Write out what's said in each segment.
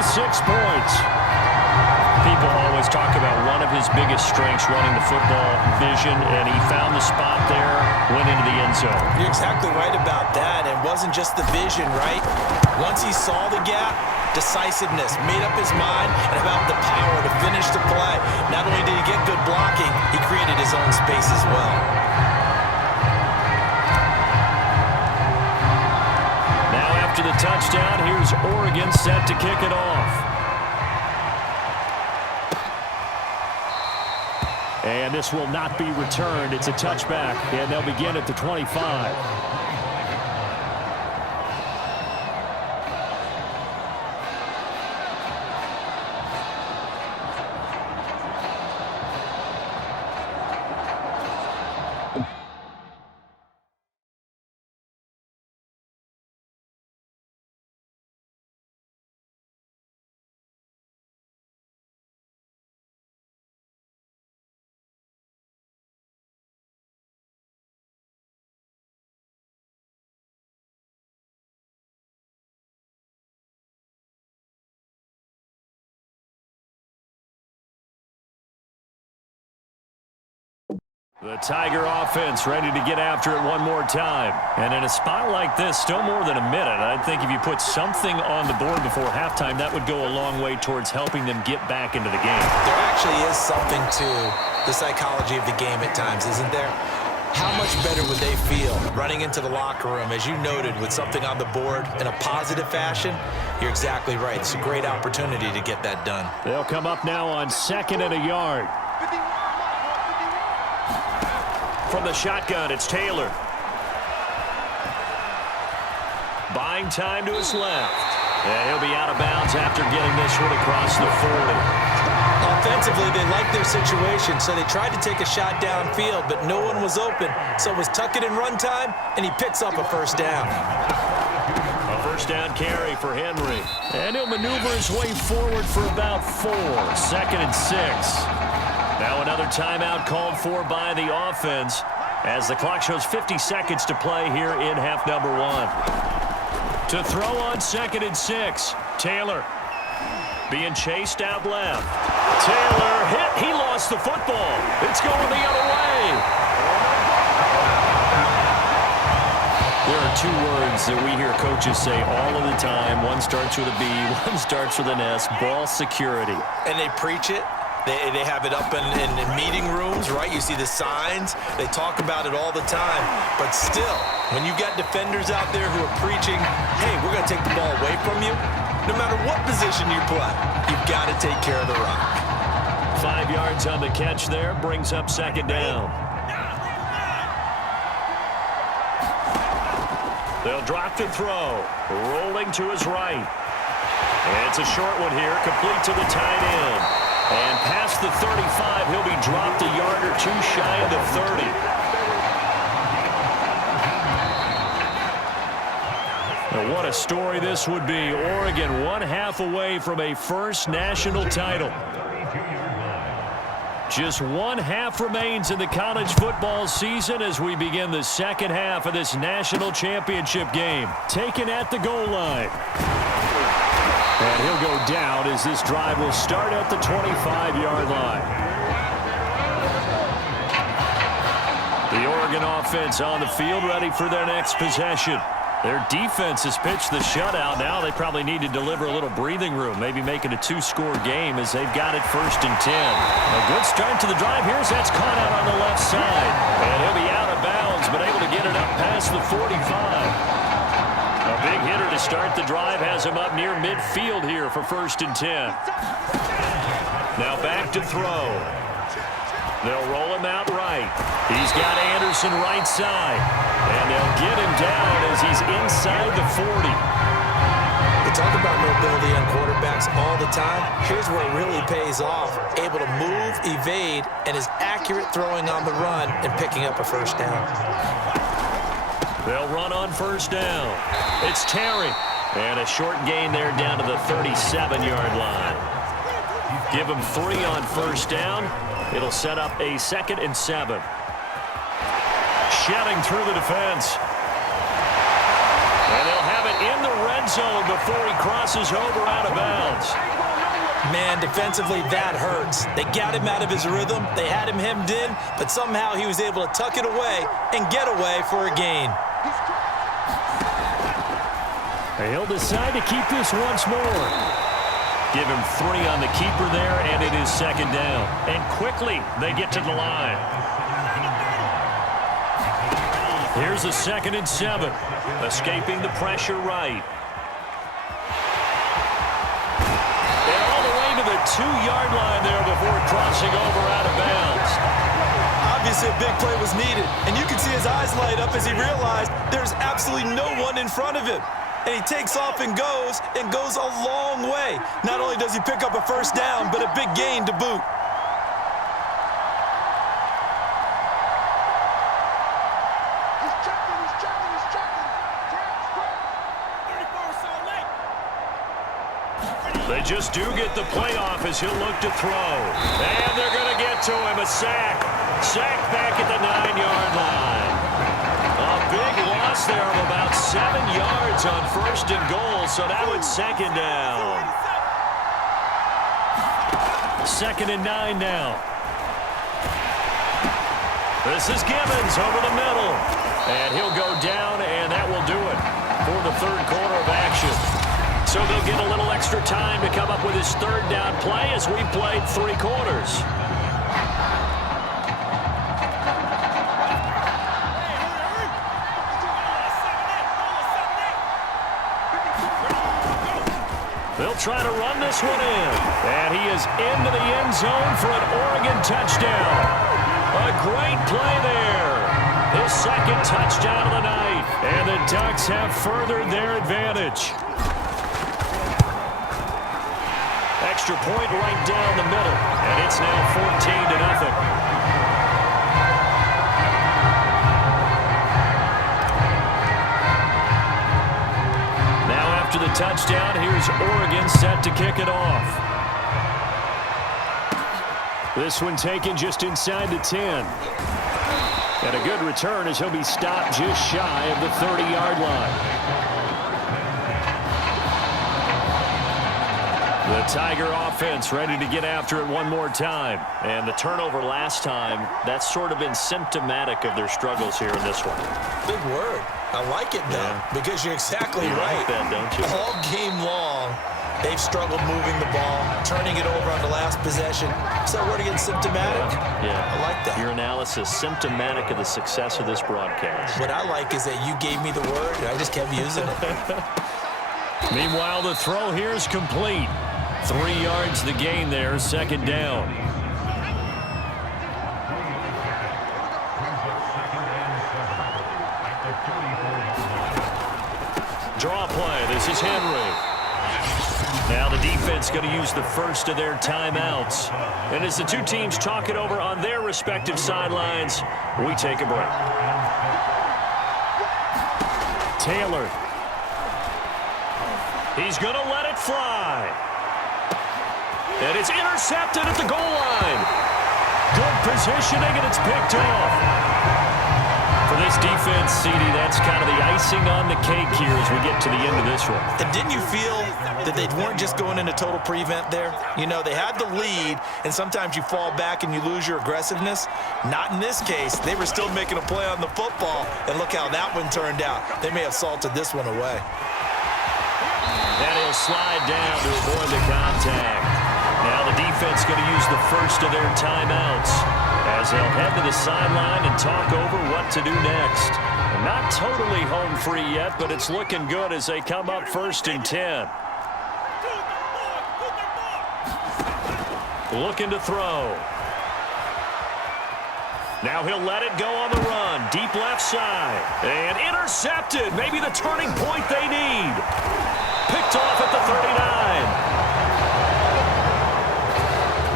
to 6 points. People always talk about one of his biggest strengths running the football, vision, and he found the spot there, went into the end zone. You're exactly right about that. It wasn't just the vision, right? Once he saw the gap, decisiveness, made up his mind, and about the power to finish the play. Not only did he get good blocking, he created his own space as well. Now after the touchdown, here's Oregon set to kick it off. And this will not be returned. It's a touchback, and they'll begin at the 25. The Tiger offense ready to get after it one more time. And in a spot like this, still more than a minute. I think if you put something on the board before halftime, that would go a long way towards helping them get back into the game. There actually is something to the psychology of the game at times, isn't there? How much better would they feel running into the locker room, as you noted, with something on the board in a positive fashion? You're exactly right. It's a great opportunity to get that done. They'll come up now on 2nd and a yard. From the shotgun, it's Taylor. Buying time to his left. And he'll be out of bounds after getting this one across the 40. Offensively, they liked their situation, so they tried to take a shot downfield, but no one was open. So it was tuck it and run time, and he picks up a first down. A first down carry for Henry. And he'll maneuver his way forward for about 4. 2nd and 6. Now another timeout called for by the offense as the clock shows 50 seconds to play here in half number 1. To throw on 2nd and 6, Taylor being chased out left. Taylor hit. He lost the football. It's going the other way. There are 2 words that we hear coaches say all of the time. One starts with a B, one starts with an S, ball security. And they preach it. They have it up in meeting rooms, right? You see the signs. They talk about it all the time. But still, when you got defenders out there who are preaching, hey, we're going to take the ball away from you, no matter what position you play, you've got to take care of the rock. 5 yards on the catch there, brings up 2nd down. They'll drop to throw, rolling to his right. And it's a short one here, complete to the tight end. And past the 35, he'll be dropped a yard or 2 shy of the 30. Now what a story this would be. Oregon 1 half away from a first national title. Just 1 half remains in the college football season as we begin the second half of this national championship game. Taken at the goal line. And he'll go down as this drive will start at the 25-yard line. The Oregon offense on the field ready for their next possession. Their defense has pitched the shutout. Now they probably need to deliver a little breathing room, maybe make it a 2-score game as they've got it 1st and 10. A good start to the drive. Here's that's caught out on the left side. And he'll be out of bounds, but able to get it up past the 45. A big hitter to start the drive has him up near midfield here for 1st and 10. Now back to throw. They'll roll him out right. He's got Anderson right side. And they'll get him down as he's inside the 40. We talk about mobility on quarterbacks all the time. Here's where it really pays off. Able to move, evade, and is accurate throwing on the run and picking up a first down. They'll run on 1st down. It's Terry. And a short gain there down to the 37-yard line. Give him 3 on 1st down. It'll set up a 2nd and 7. Shedding through the defense. And they'll have it in the red zone before he crosses over out of bounds. Man, defensively, that hurts. They got him out of his rhythm. They had him hemmed in, but somehow he was able to tuck it away and get away for a gain. He'll decide to keep this once more. Give him 3 on the keeper there, and it is second down. And quickly, they get to the line. Here's a 2nd and 7. Escaping the pressure right. And all the way to the 2-yard line there before crossing over out of bounds. Obviously, a big play was needed, and you can see his eyes light up as he realized there's absolutely no one in front of him. And he takes off and goes a long way. Not only does he pick up a first down, but a big gain to boot. They just do get the playoff as he'll look to throw. And they're going to get to him. A sack. Sack back at the 9-yard line. A big loss there of about 7 yards on 1st and goal, so now it's 2nd down. 2nd and 9 now. This is Gibbons over the middle. And he'll go down, and that will do it for the 3rd quarter of action. So they'll get a little extra time to come up with his 3rd down play as we played 3 quarters. They'll try to run this one in. And he is into the end zone for an Oregon touchdown. A great play there. His 2nd touchdown of the night. And the Ducks have furthered their advantage. Extra point right down the middle. And it's now 14-0. After the touchdown, here's Oregon set to kick it off. This one taken just inside the 10. And a good return as he'll be stopped just shy of the 30-yard line. The Tiger offense ready to get after it one more time. And the turnover last time, that's sort of been symptomatic of their struggles here in this one. Big word. I like it, though, because you're exactly right. Like that, don't you? All game long, they've struggled moving the ball, turning it over on the last possession. Is that word again, symptomatic? Yeah. I like that. Your analysis, symptomatic of the success of this broadcast. What I like is that you gave me the word, and I just kept using it. Meanwhile, the throw here is complete. 3 yards the gain there, 2nd down. Draw play. This is Henry. Now the defense going to use the first of their timeouts. And as the two teams talk it over on their respective sidelines, we take a break. Taylor. He's going to let it fly. And it's intercepted at the goal line. Good positioning, and it's picked off. For this defense, CD, that's kind of the icing on the cake here as we get to the end of this one. And didn't you feel that they weren't just going into total prevent there? You know, they had the lead, and sometimes you fall back and you lose your aggressiveness. Not in this case. They were still making a play on the football, and look how that one turned out. They may have salted this one away. And he'll slide down to avoid the contact. Now the defense going to use the first of their timeouts as they'll head to the sideline and talk over what to do next. Not totally home free yet, but it's looking good as they come up 1st and 10. Looking to throw. Now he'll let it go on the run. Deep left side. And intercepted. Maybe the turning point they need. Picked off at the 39.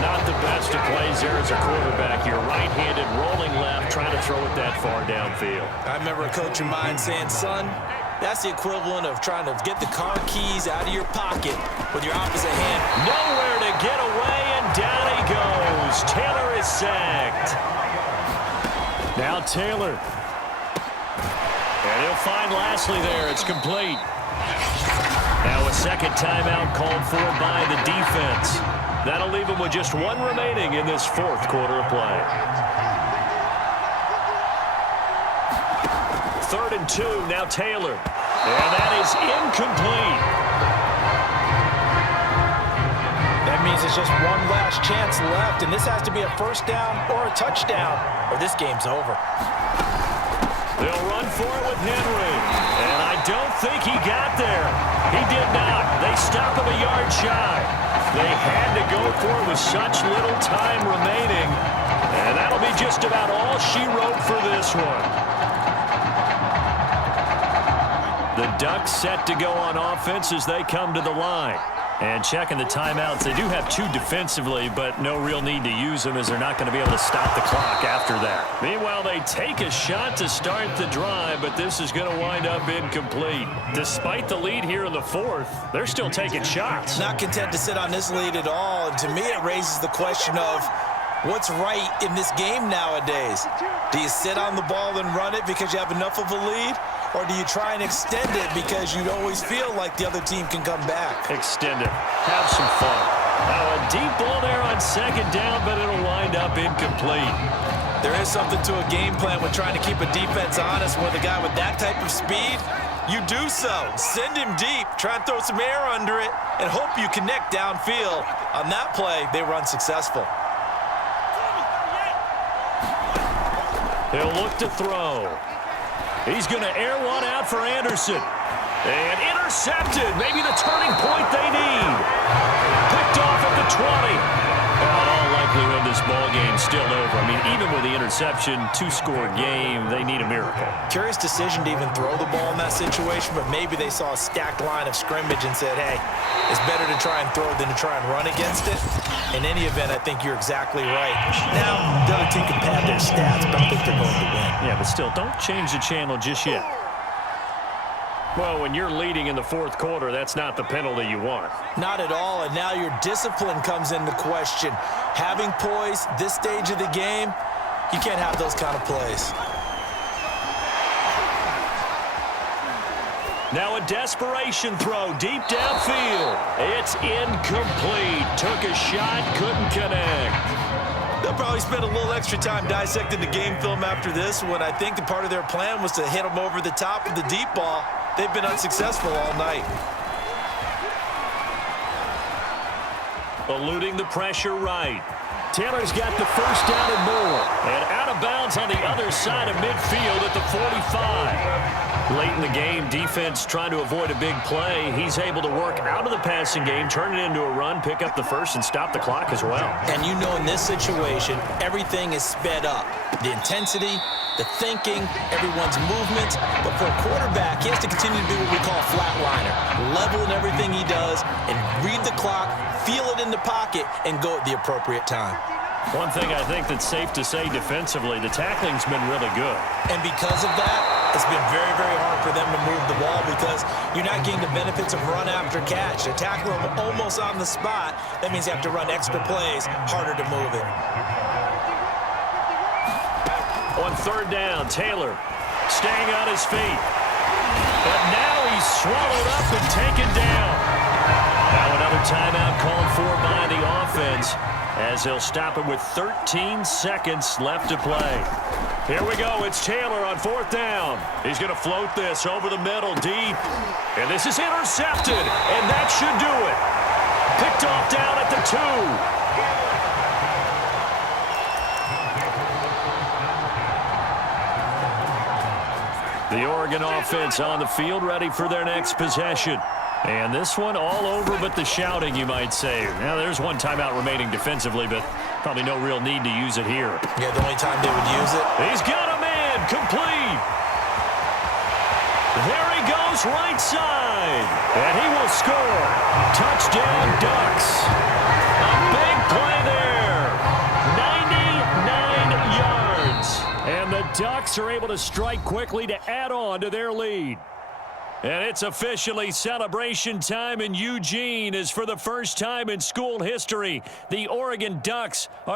Not the best of plays there as a quarterback. You're right-handed, rolling left, trying to throw it that far downfield. I remember a coach of mine saying, son, that's the equivalent of trying to get the car keys out of your pocket with your opposite hand. Nowhere to get away, and down he goes. Taylor is sacked. Now Taylor. And he'll find Lashley there. It's complete. Now a second timeout called for by the defense. That'll leave them with just one remaining in this fourth quarter of play. 3rd and 2, now Taylor. And that is incomplete. That means it's just one last chance left, and this has to be a first down or a touchdown, or this game's over. They'll run for it with Henry, and I don't think he got there. He did not. They stopped him a yard shy. They had to go for it with such little time remaining, and that'll be just about all she wrote for this one. The Ducks set to go on offense as they come to the line. And checking the timeouts, they do have 2 defensively, but no real need to use them as they're not going to be able to stop the clock after that. Meanwhile, they take a shot to start the drive, but this is going to wind up incomplete. Despite the lead here in the fourth, they're still taking shots. Not content to sit on this lead at all, and to me it raises the question of what's right in this game nowadays. Do you sit on the ball and run it because you have enough of a lead? Or do you try and extend it because you always feel like the other team can come back? Extend it. Have some fun. Now a deep ball there on second down, but it'll wind up incomplete. There is something to a game plan with trying to keep a defense honest with a guy with that type of speed. You do so. Send him deep. Try and throw some air under it and hope you connect downfield. On that play, they were unsuccessful. He'll look to throw. He's going to air one out for Anderson. And intercepted. Maybe the turning point they need. Picked off at the 20. Well, in all likelihood, this ball game's still over. I mean, even with the interception, 2-score game, they need a miracle. Curious decision to even throw the ball in that situation, but maybe they saw a stacked line of scrimmage and said, hey, it's better to try and throw than to try and run against it. In any event, I think you're exactly right. Now, the other team can pad their stats, but I think they're going to win. Yeah, but still, don't change the channel just yet. Well, when you're leading in the fourth quarter, that's not the penalty you want. Not at all, and now your discipline comes into question. Having poise this stage of the game, you can't have those kind of plays. Now a desperation throw deep downfield. It's incomplete. Took a shot, couldn't connect. They'll probably spend a little extra time dissecting the game film after this one. I think the part of their plan was to hit them over the top of the deep ball. They've been unsuccessful all night. Eluding the pressure right. Taylor's got the first down and more. And out of bounds on the other side of midfield at the 45. Late in the game, defense trying to avoid a big play. He's able to work out of the passing game, turn it into a run, pick up the first, and stop the clock as well. And you know in this situation, everything is sped up. The intensity, the thinking, everyone's movements. But for a quarterback, he has to continue to be what we call a flatliner. Level in everything he does and read the clock, feel it in the pocket, and go at the appropriate time. One thing I think that's safe to say defensively, the tackling's been really good. And because of that, it's been very, very hard for them to move the ball because you're not getting the benefits of run after catch. They're tackling them almost on the spot. That means you have to run extra plays, harder to move it. On third down, Taylor staying on his feet. But now he's swallowed up and taken down. Now another timeout called for by the offense as he'll stop it with 13 seconds left to play. Here we go. It's Taylor on fourth down. He's going to float this over the middle deep. And this is intercepted. And that should do it. Picked off down at the 2. The Oregon offense on the field ready for their next possession. And this one all over but the shouting, you might say. Now, there's one timeout remaining defensively, but probably no real need to use it here. Yeah, the only time they would use it. He's got a man, complete. There he goes, right side. And he will score. Touchdown, Ducks. A big play there. 99 yards. And the Ducks are able to strike quickly to add on to their lead. And it's officially celebration time in Eugene as for the first time in school history, the Oregon Ducks are